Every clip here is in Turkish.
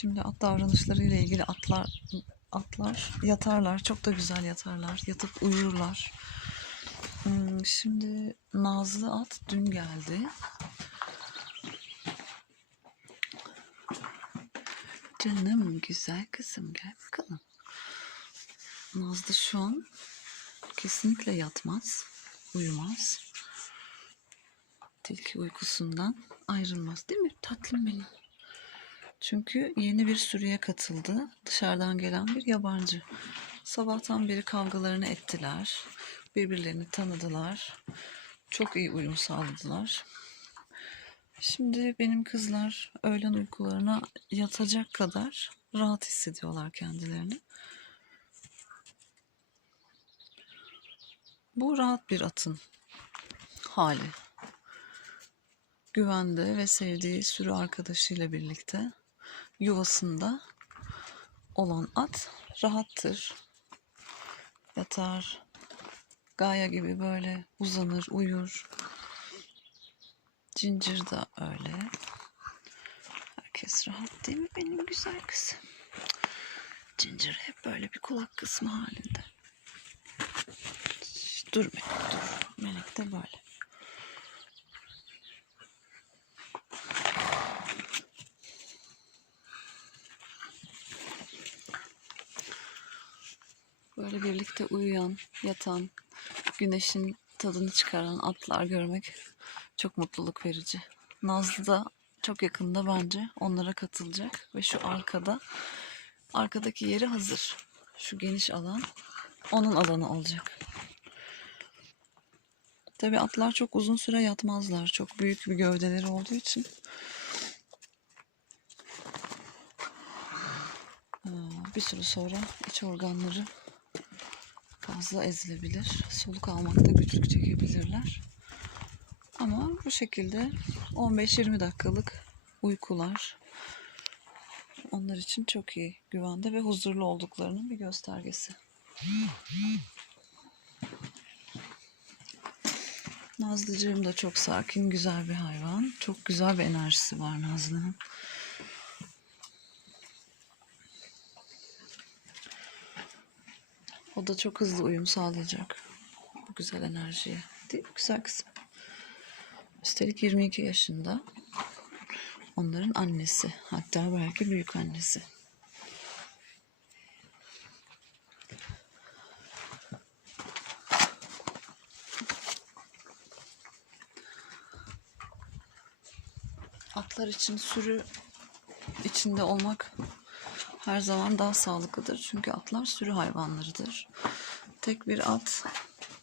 Şimdi at davranışları ile ilgili atlar atlar yatarlar. Çok da güzel yatarlar. Yatıp uyurlar. Hmm, Şimdi Nazlı at dün geldi. Canım güzel kızım gel bakalım. Nazlı şu an kesinlikle yatmaz, uyumaz. Tilki uykusundan ayrılmaz değil mi tatlım benim? Çünkü yeni bir sürüye katıldı. Dışarıdan gelen bir yabancı. Sabahtan beri kavgalarını ettiler. Birbirlerini tanıdılar. Çok iyi uyum sağladılar. Şimdi benim kızlar öğlen uykularına yatacak kadar rahat hissediyorlar kendilerini. Bu rahat bir atın hali. Güvende ve sevdiği sürü arkadaşıyla birlikte yuvasında olan at rahattır. Yatar, Gaye gibi böyle uzanır, uyur. Cincir de öyle. Herkes rahat değil mi benim güzel kızım? Cincir hep böyle bir kulak kısmı halinde. Dur Melek dur. Melek de böyle. Böyle birlikte uyuyan, yatan, güneşin tadını çıkaran atlar görmek çok mutluluk verici. Nazlı da çok yakında bence onlara katılacak ve şu arkada arkadaki yeri hazır. Şu geniş alan onun alanı olacak. Tabii atlar çok uzun süre yatmazlar. Çok büyük bir gövdeleri olduğu için. Aa, Bir süre sonra iç organları fazla ezilebilir. Soluk almakta güçlük çekebilirler. Ama bu şekilde 15-20 dakikalık uykular onlar için çok iyi, güvende ve huzurlu olduklarının bir göstergesi. Nazlıcığım da çok sakin, güzel bir hayvan. Çok güzel bir enerjisi var Nazlı'nın. O da çok hızlı uyum sağlayacak bu güzel enerjiye. Değil mi güzel kızım? Üstelik 22 yaşında. Onların annesi. Hatta belki büyük annesi. Atlar için sürü içinde olmak her zaman daha sağlıklıdır. Çünkü atlar sürü hayvanlarıdır. Tek bir at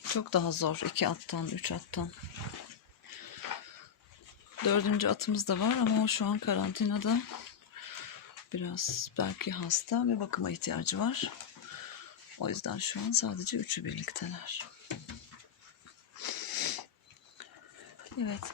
çok daha zor. iki attan, üç attan. Dördüncü atımız da var ama o şu an karantinada. Biraz belki hasta ve bakıma ihtiyacı var. O yüzden şu an sadece üçü birlikteler. Evet.